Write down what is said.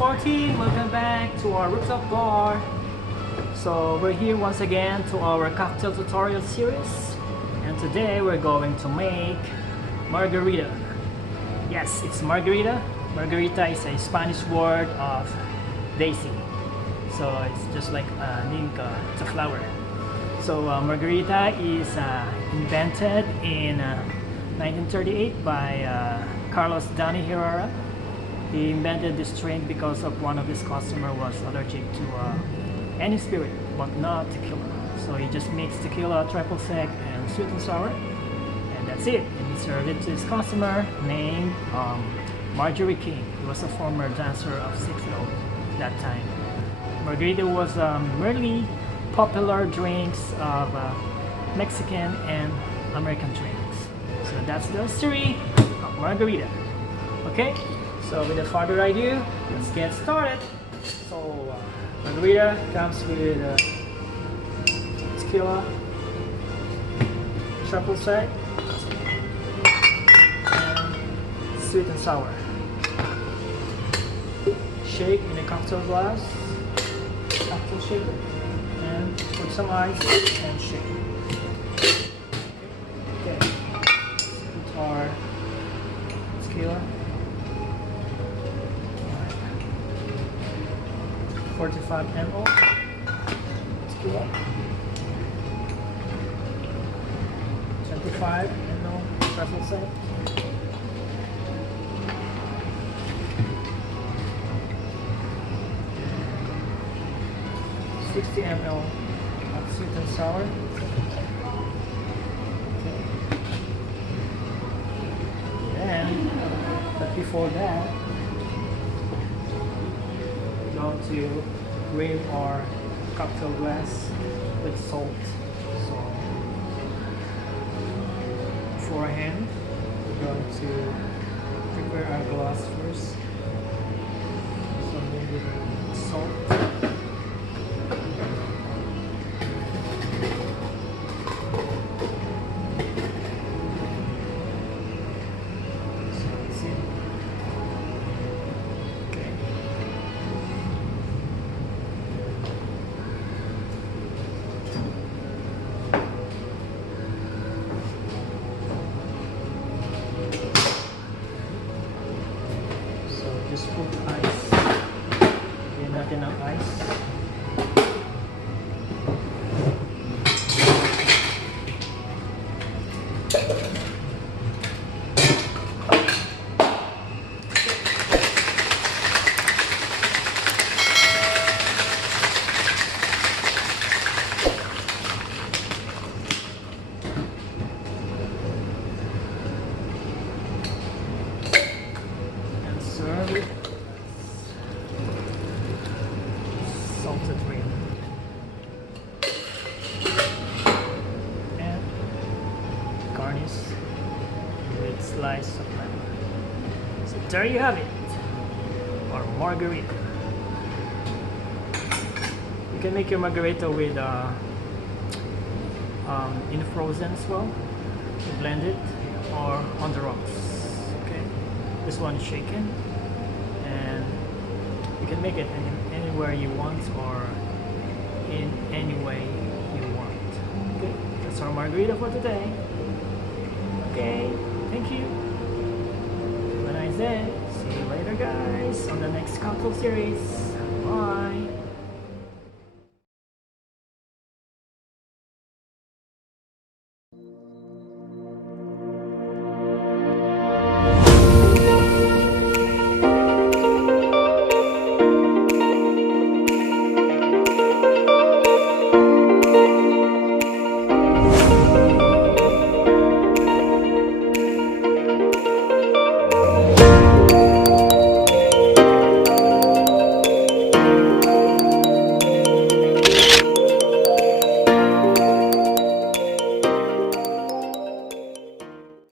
14, welcome back to our rooftop bar. So we're here once again to our cocktail tutorial series, and today we're going to make Margarita. Yes, it's Margarita. Margarita is a Spanish word of daisy, so it's just like it's a flower. So Margarita is invented in 1938 by Carlos Dani Herrera. He invented this drink because of one of his customers was allergic to any spirit, but not tequila. So he just mixed tequila, triple sec, and sweet and sour, and that's it. And he served it to his customer named Marjorie King. He was a former dancer of 6 that time. Margarita was merely popular drinks of Mexican and American drinks. So that's the history of Margarita. Okay, so without further ado, let's get started. So Margarita comes with tequila, triple sec, and sweet and sour. Shake in a cocktail glass, cocktail shaker, and put some ice and shake. Okay, put our tequila. 45 ml tequila, 25 ml triple sec, 60 ml of sweet and sour. Then, but before that, going to rim our cocktail glass with salt. So beforehand, we're going to prepare our glass first. So maybe salt. Just put ice. Okay, not enough ice. Salted rim and garnish with slice of lemon. So there you have it, our Margarita. You can make your Margarita with in frozen as well. You blend it or on the rocks. Okay, this one is shaken, and you can make it anywhere you want or in any way you want. Okay, that's our Margarita for today. Okay, thank you. Have a nice day. See you later, guys, on the next cocktail series. Bye.